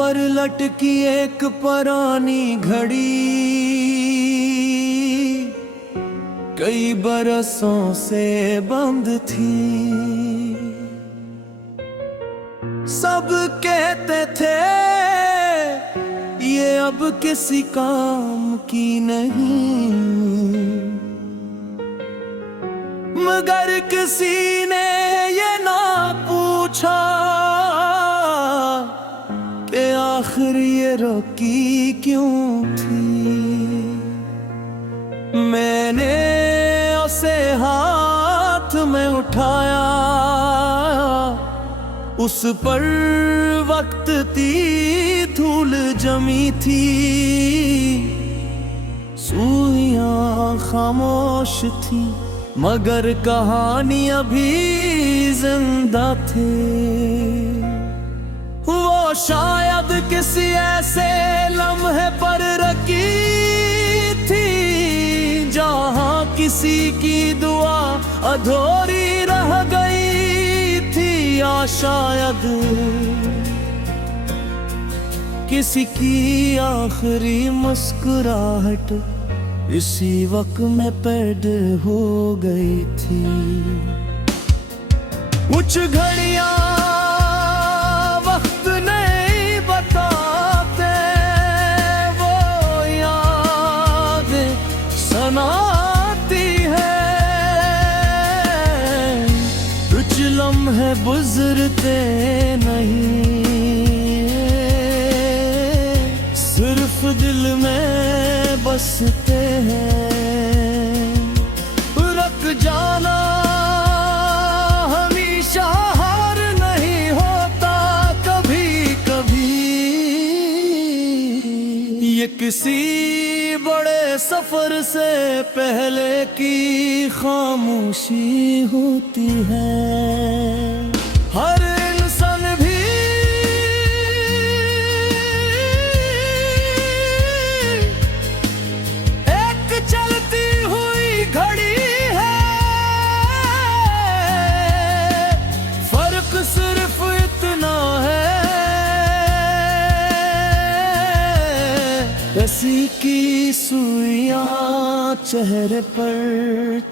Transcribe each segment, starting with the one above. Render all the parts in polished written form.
पर लटकी एक पुरानी घड़ी, कई बरसों से बंद थी। सब कहते थे ये अब किसी काम की नहीं, मगर किसी ने ये ना पूछा कि आखिर ये रोकी क्यों थी। मैंने उसे हाथ में उठाया, उस पर वक्त की धूल जमी थी। सुइयां खामोश थी मगर कहानी अभी जिंदा थी। वो शायद किसी ऐसे लम्हे पर रखी थी जहां किसी की दुआ अधूरी रह गई थी, या शायद किसी की आखिरी मुस्कुराहट इसी वक्त में पैदा हो गई थी। कुछ घड़ियां वक्त नहीं बताते, वो याद सुनाती है। कुछ लम्हे गुजरते नहीं, सिर्फ दिल में बसते हैं। रुक जाना हमेशा हार नहीं होता, कभी कभी ये किसी बड़े सफर से पहले की खामोशी होती है। हर इंसान भी एक चलती हुई घड़ी है, फर्क सिर्फ इतना है रस्सी की सुइयां चेहरे पर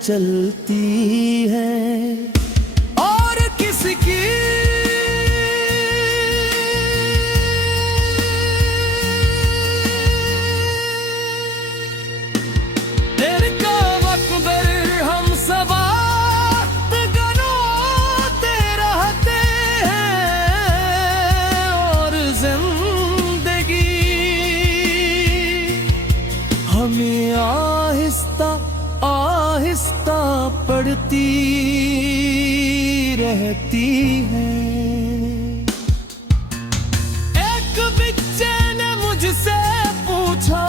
चलती है और किसकी हमें आहिस्ता आहिस्ता पड़ती रहती है। एक बच्चे ने मुझसे पूछा,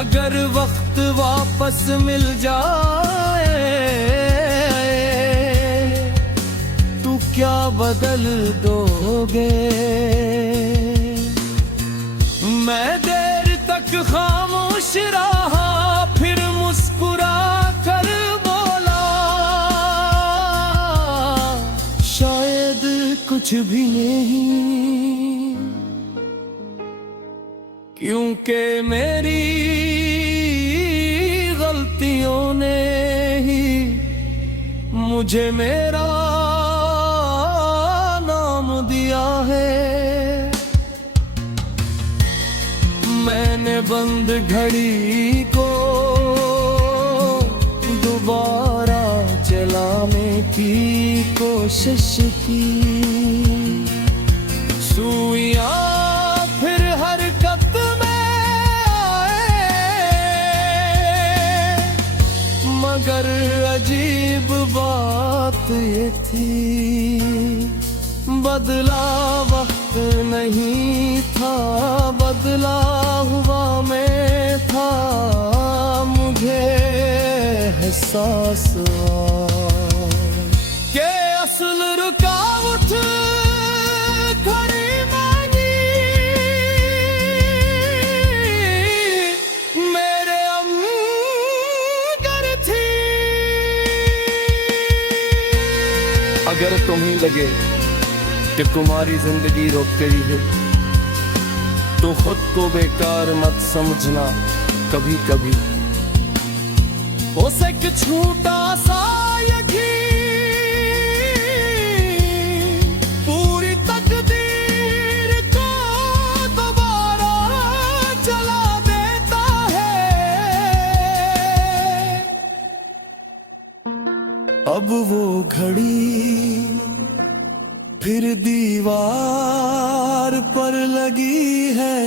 अगर वक्त वापस मिल जाए तू क्या बदल दोगे? मैं देर तक खामोश रहा, फिर मुस्कुरा कर बोला, शायद कुछ भी नहीं, क्योंकि मेरी गलतियों ने ही मुझे मेरा नाम दिया है। मैंने बंद घड़ी को दोबारा चलाने की कोशिश की। सुइयां फिर हरकत में आए, मगर अजीब बात ये थी, बदला वक्त नहीं था, बदला हुआ मैं था। मुझे एहसास हुआ कि असल रुकावट खड़ी मानी मेरे अंदर थी। अगर तुम्हें लगे कि तुम्हारी जिंदगी रुक गई है तो खुद को बेकार मत समझना कभी कभी। बस एक छोटा सा यकीन पूरी तकदीर को दोबारा चला देता है। अब वो घड़ी फिर दीवार पर लगी है,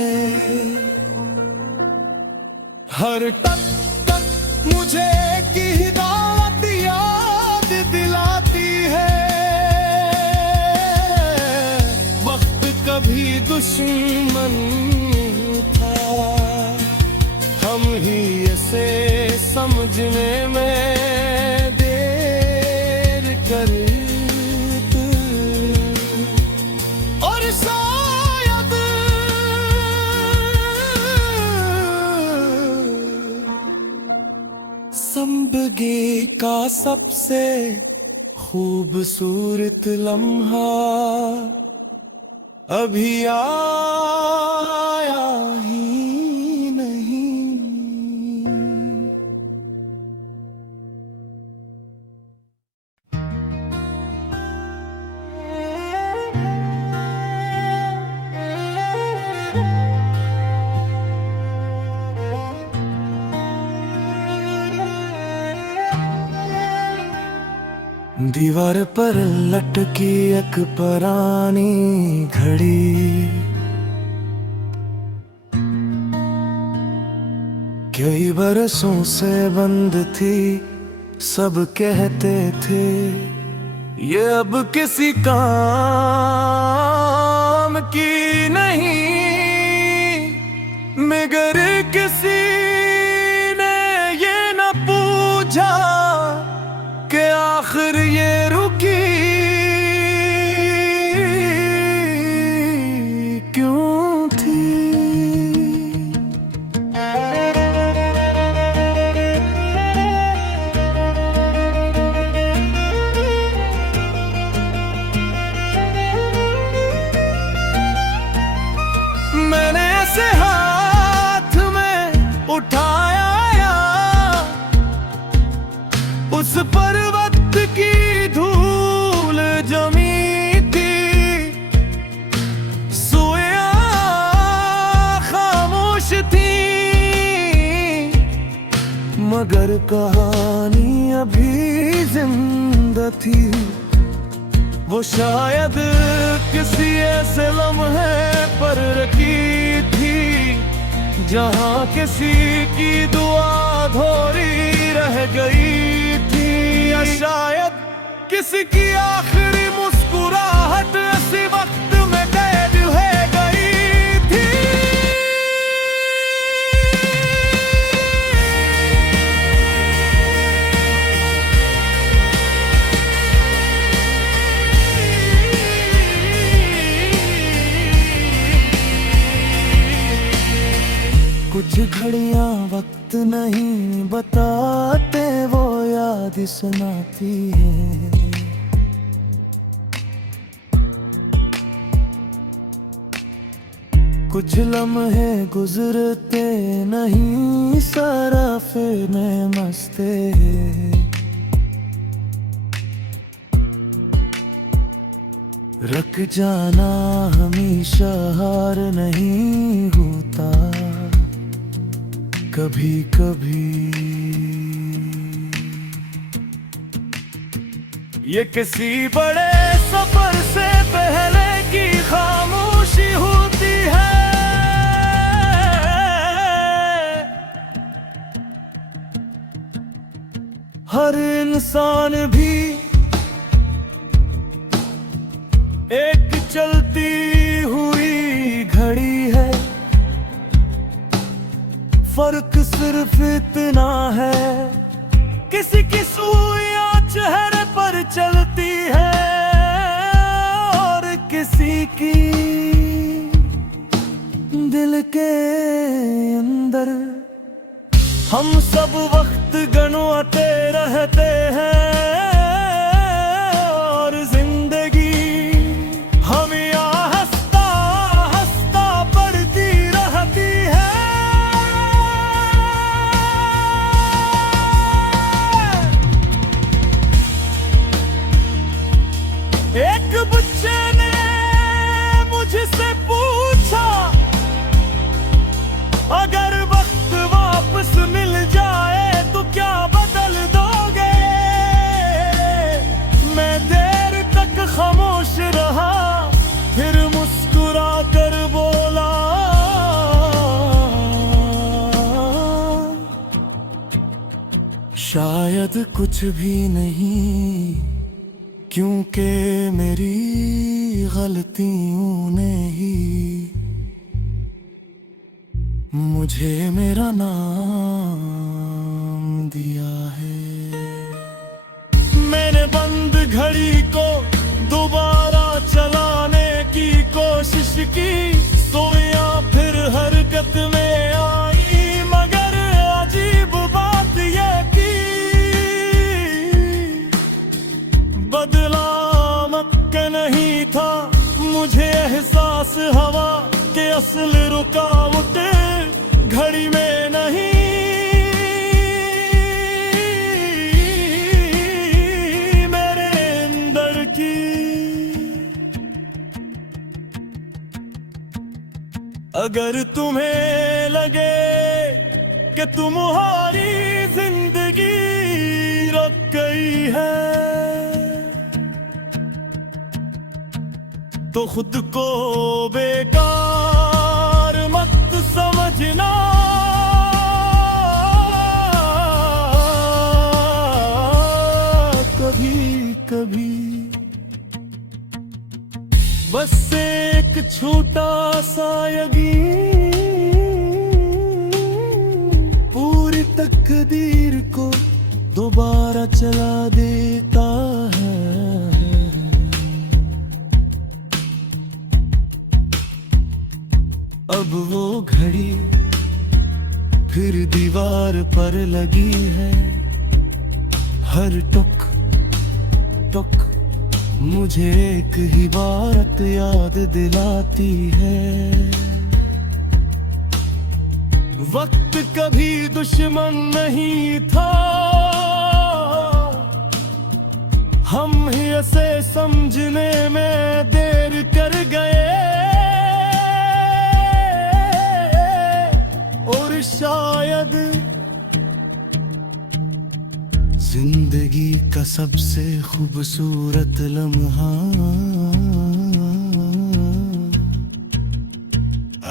हर टक टक मुझे की हिदायत याद दिलाती है। वक्त कभी दुश्मन था, हम ही इसे समझने में देर करते और शायद ज़िंदगी का सबसे खूबसूरत लम्हा अभी आया ही नहीं। दीवार पर लटकी एक पुरानी घड़ी, कई बरसों से बंद थी। सब कहते थे ये अब किसी काम की नहीं, मगर किसी ने ये न पूछा कि आखिर ये रुकी क्यों थी। मैंने ऐसे हाथ में उठाया उस पर्वत की धूल जमी थी, सोया खामोश थी, मगर कहानी अभी जिंदा थी। वो शायद किसी ऐसे लम्हे पर रखी थी जहाँ किसी की दुआ अधूरी रह गई थी, या शायद किसी की आखिरी मुस्कुराहट इसी वक्त में कैद हो गई थी। कुछ घड़ियां वक्त नहीं बताते, वो याद सुनाती है। कुछ लम्हे गुजरते नहीं, सराफे में मस्ते हैं। रख जाना हमेशा हार नहीं होता, कभी कभी ये किसी बड़े सफर से पहले की खामोशी होती है। हर इंसान भी एक चलती हुई घड़ी है, फर्क सिर्फ इतना है किसी की सुइयां चेहरे पर चलती है और किसी की दिल के अंदर। हम सब वक्त गनवाते रहते हैं और जिंदगी हम शायद कुछ भी नहीं, क्योंकि मेरी गलतियों ने ही मुझे मेरा नाम दिया है। मैंने बंद घड़ी को दोबारा चलाने की कोशिश की, सोया फिर हरकत में आई, मगर अजीब बात ये की बदला मक्का नहीं था मुझे एहसास हवा के असल रुकावट घड़ी में नहीं, मेरे अंदर की। अगर तुम्हें लगे कि तुम्हारी जिंदगी रुक गई है, तो खुद को बेकार मत समझना। कभी कभी बस एक छोटा सा यकीन पूरी तकदीर को दोबारा चला देता है। अब वो घड़ी फिर दीवार पर लगी है, हर टुक टुक मुझे एक ही बात याद दिलाती है। वक्त कभी दुश्मन नहीं था, हम ही इसे समझने में देर कर गए, और शायद जिंदगी का सबसे खूबसूरत लम्हा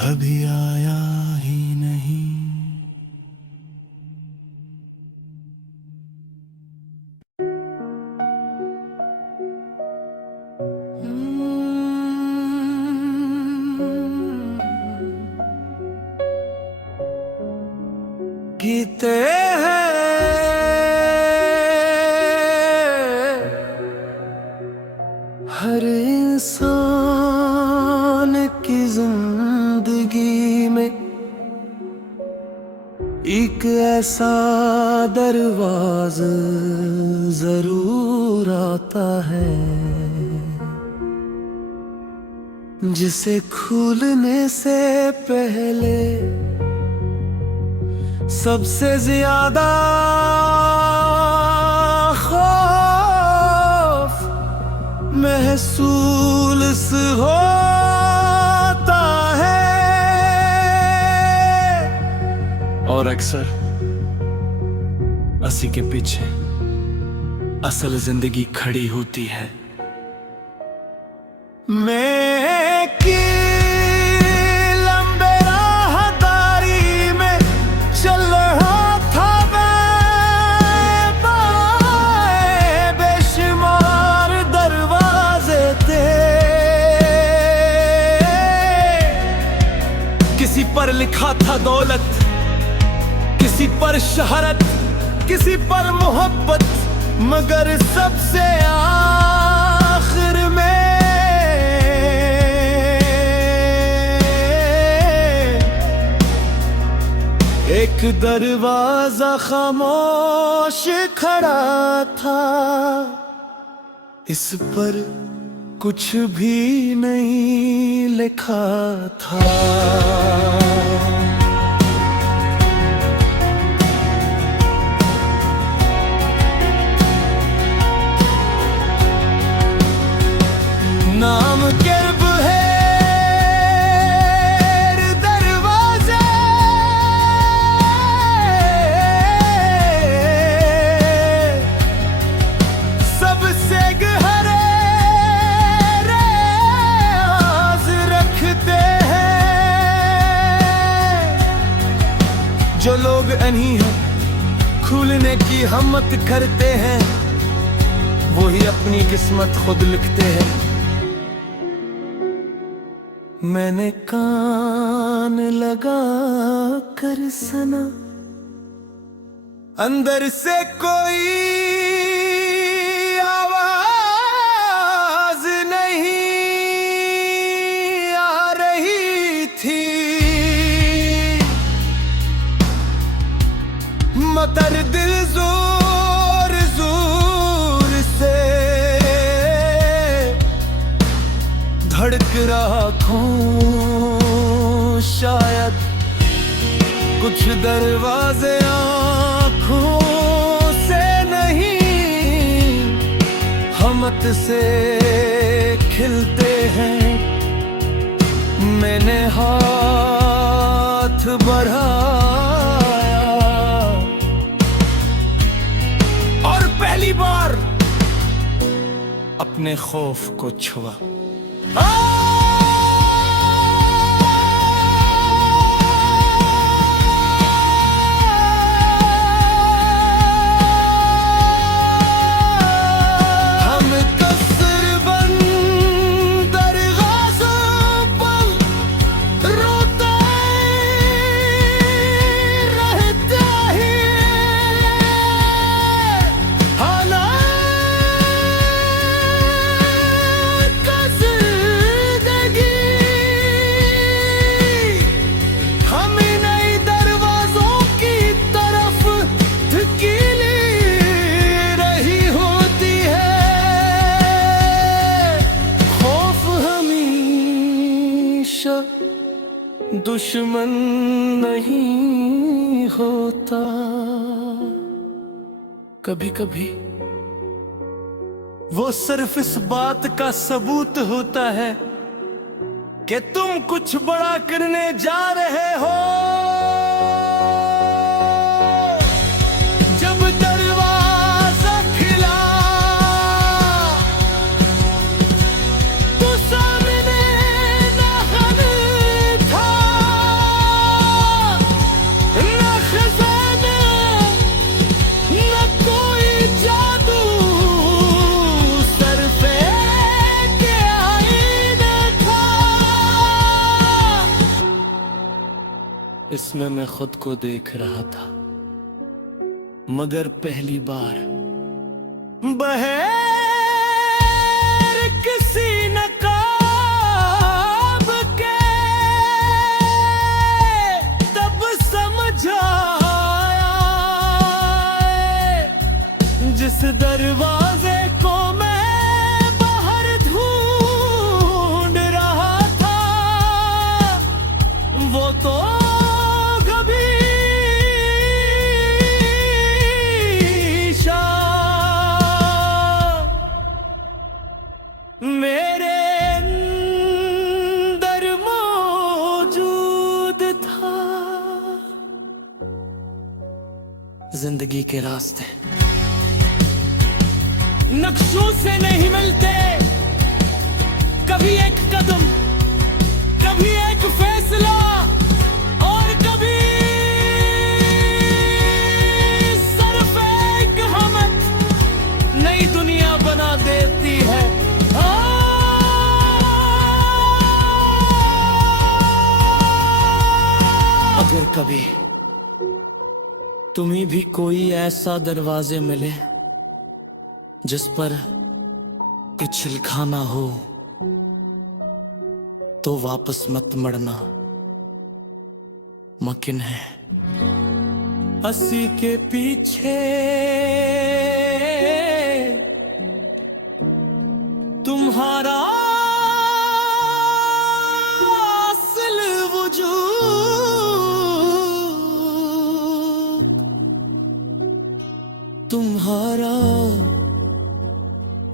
अभी आया ही नहीं। गीते हैं हर इंसान की जिंदगी में, एक ऐसा दरवाज़ा जरूर आता है जिसे खुलने से पहले सबसे ज्यादा खौफ महसूस होता है। और अक्सर अस्सी के पीछे असल जिंदगी खड़ी होती है। मैं की लंबे राहदारी में चल रहा था, बेशुमार दरवाजे थे, किसी पर लिखा था दौलत, किसी पर शहरत, किसी पर मोहब्बत, मगर सबसे आखिर में एक दरवाजा खामोश खड़ा था, इस पर कुछ भी नहीं लिखा था। नाम किर्ब है दरवाजे, सबसे गहरे राज रखते हैं। जो लोग अनही हैं खुलने की हिम्मत करते हैं, वही अपनी किस्मत खुद लिखते हैं। मैंने कान लगा कर सुना, अंदर से कोई आवाज नहीं आ रही थी, मगर दिल जोर जोर से धड़क रहा खून। शायद कुछ दरवाजे आँखों से नहीं, हिम्मत से खिलते हैं। मैंने हाथ बढ़ाया और पहली बार अपने खौफ को छुआ। दुश्मन नहीं होता, कभी कभी वो सिर्फ इस बात का सबूत होता है कि तुम कुछ बड़ा करने जा रहे हो। जब दरवाजा खुला तो सामने नाहन था, न खजाना न कोई जादू, सर पे के आईना था। इसमें मैं खुद को देख रहा था, मगर पहली बार बगैर किसी नकाब के तब समझ आया, जिस दरवाजे को मैं बाहर ढूंढ रहा था, वो तो मेरे अंदर मौजूद था। जिंदगी के रास्ते नक्शों से नहीं मिलते, कभी एक कदम, कभी एक फैसला और कभी सिर्फ एक हिम्मत नई दुनिया बना देती है। अगर कभी तुम्हें भी कोई ऐसा दरवाजे मिले जिस पर कुछ लिखा ना हो, तो वापस मत मुड़ना, मुमकिन है अस्सी के पीछे तुम्हारा असल वजूद, तुम्हारा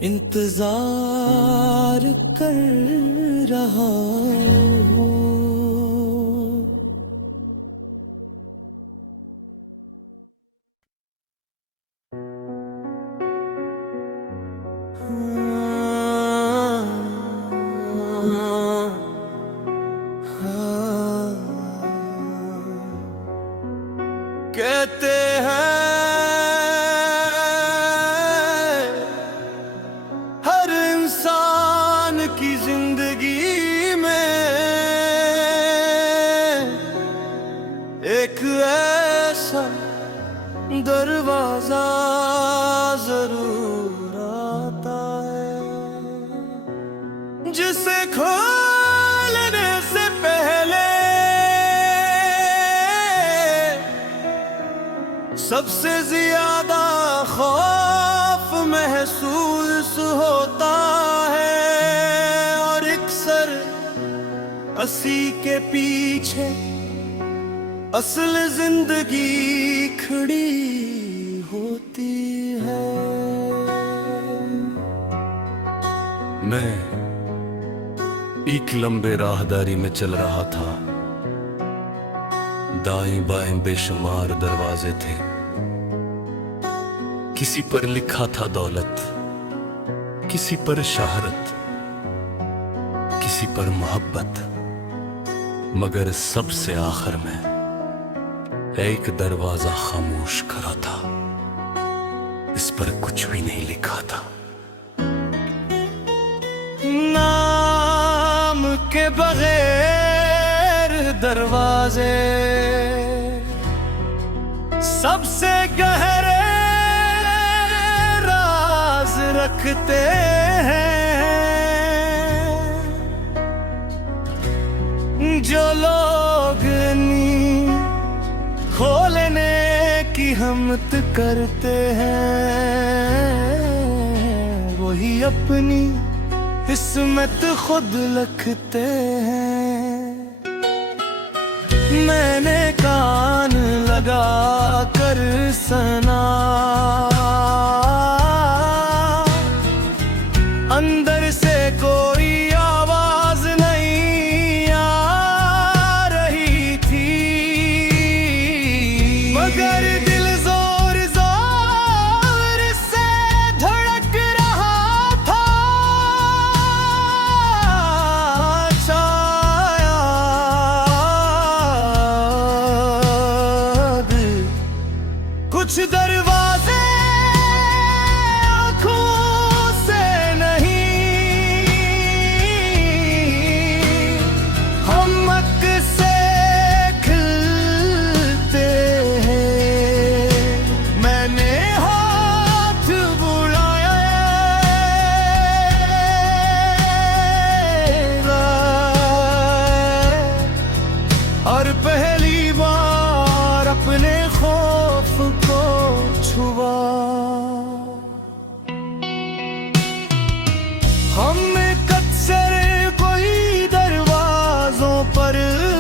इंतजार कर रहा हूँ। कहते हैं खोलने से पहले सबसे ज्यादा खौफ महसूस होता है, और अक्सर हंसी के पीछे असल जिंदगी खड़ी होती है। मैं एक लंबे राहदारी में चल रहा था। दाएं बाएं बेशुमार दरवाजे थे। किसी पर लिखा था दौलत, किसी पर शहरत, किसी पर मोहब्बत, मगर सबसे आखिर में एक दरवाजा खामोश खड़ा था। इस पर कुछ भी नहीं लिखा था। नाम के बगैर दरवाजे सबसे गहरे राज रखते हैं। जो लोग खोलने की हिम्मत करते हैं, वही अपनी किस्मत खुद लिखते हैं। मैंने कान लगा कर सुना, अंदर से कोई आवाज नहीं आ रही थी, मगर दिल जोर जोर से धड़क रहा था। शायद कुछ दरवाजे आँखों से नहीं, हमक से खिलते हैं। मैंने हाथ बुलाया और पहली बार अपने खौफ को छुआ। हम अक्सर कोई दरवाजों पर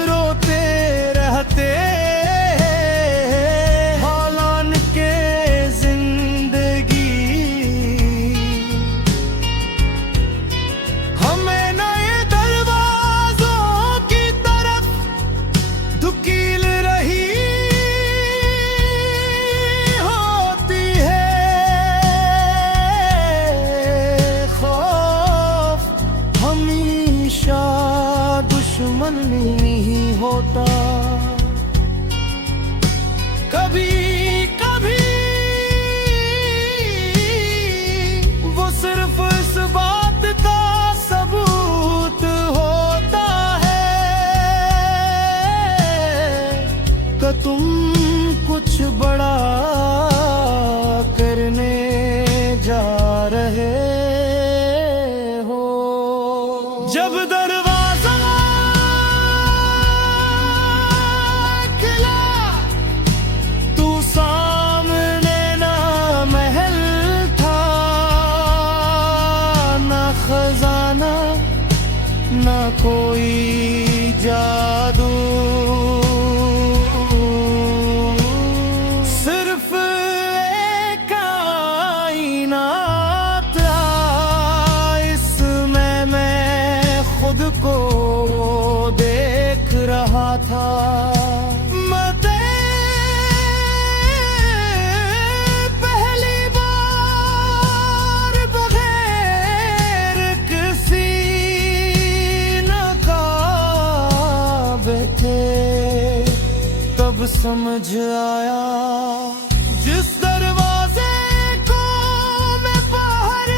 रोते रहते, हालान के जिंदगी हमें नए दरवाजों की तरफ धुकील रही होती है। खौफ हमेशा दुश्मन नहीं होता, कभी कभी वो सिर्फ इस बात का सबूत होता है कि तुम कुछ बड़ा करने जा रहे हो। जब दरवाजा खुला तू सामने ना महल था, ना खजाना, ना कोई जादू, सिर्फ एक आईना था। इसमें मैं खुद को देख रहा था। मैं पहली बार बगैर किसी नकाब थे, तब समझ आया जिस दरवाजे को मैं बाहर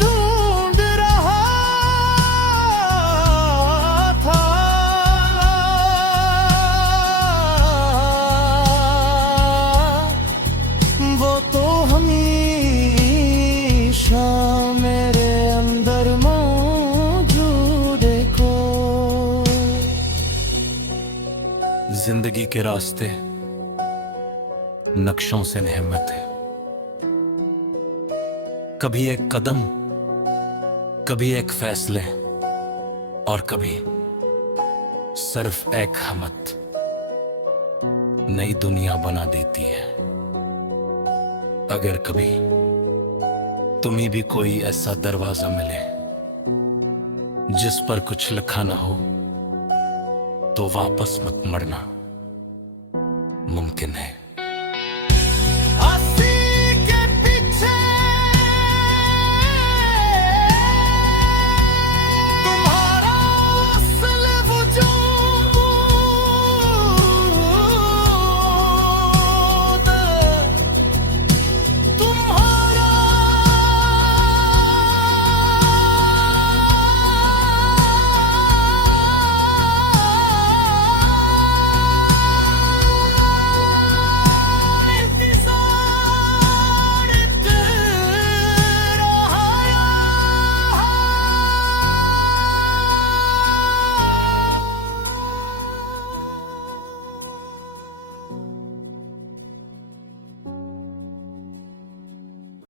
ढूंढ रहा था, वो तो हमेशा मेरे अंदर मौजूद जिंदगी के रास्ते नक्शों से नेमत है। कभी एक कदम, कभी एक फैसले, और कभी सिर्फ एक हमत नई दुनिया बना देती है। अगर कभी तुम्हें भी कोई ऐसा दरवाजा मिले जिस पर कुछ लिखा ना हो, तो वापस मत मुड़ना मुमकिन है।